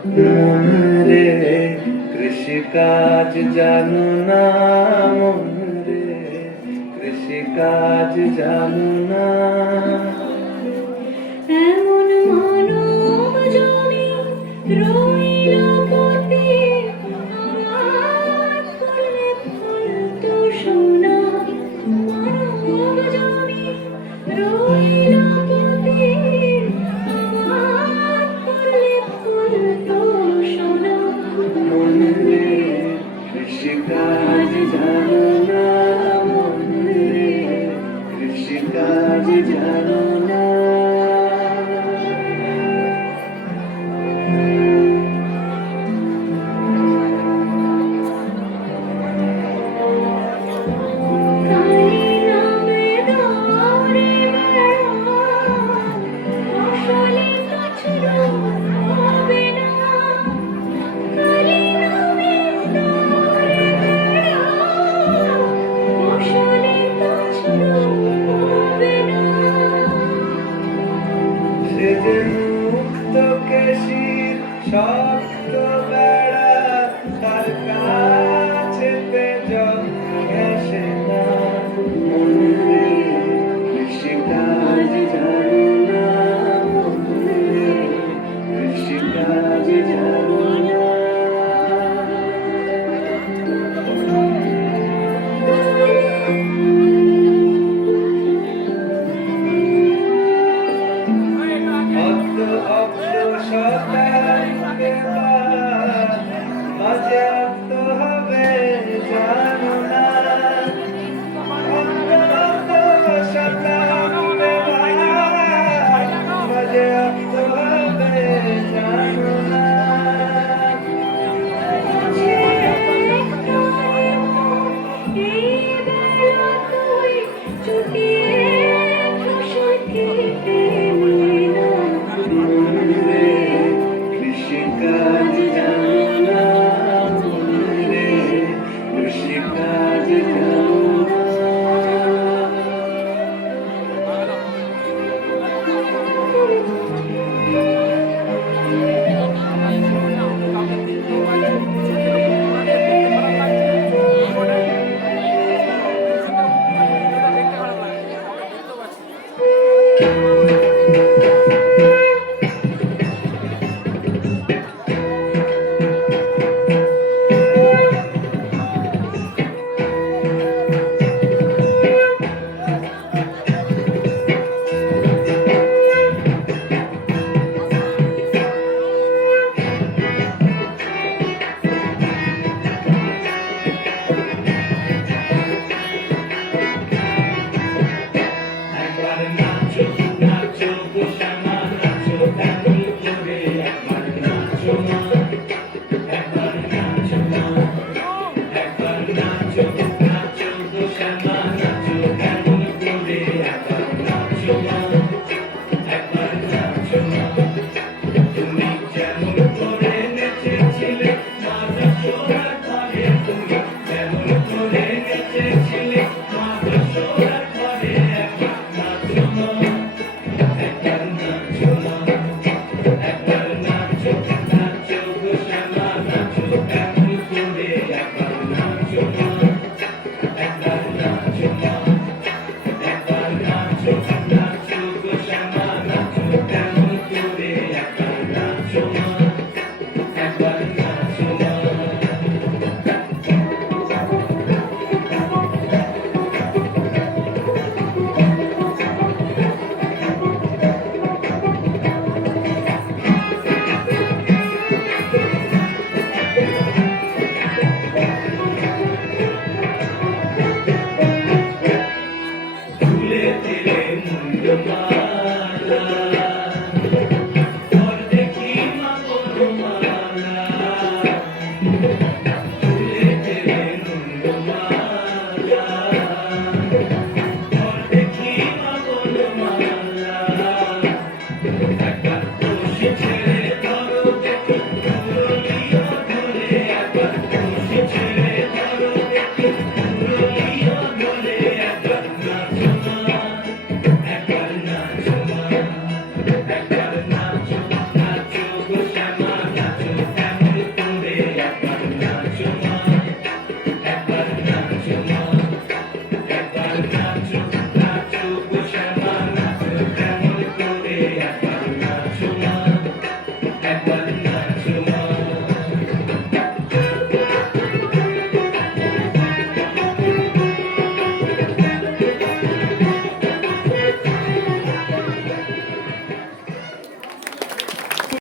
মন রে কৃষিকাজ জানো না, মন রে কৃষিকাজ জানো না। এমন মানব জমি রইল পথে, আমার করলে ফলতো সোনা। মানব জমি রইল পথে, আমার করলে ফলতো সোনা। মন রে কৃষিকাজ জানো না, মন রে কৃষিকাজ জানো না। সে যে মুক্ত কেশির শক্ত বেড়া, তার কাছেতে জল ঘেঁষে না। মন রে কৃষিকাজ জানো না, মন রে কৃষিকাজ জানো না। অব্দ অব্দ শতাঙ্গে মাঝে অব্দ হবে জানো না। অব্দ অব্দ শতাঙ্গে মাঝে অব্দ হবে জানো না। মন রে কৃষিকাজ জানো না, মন রে কৃষিকাজ জানো না।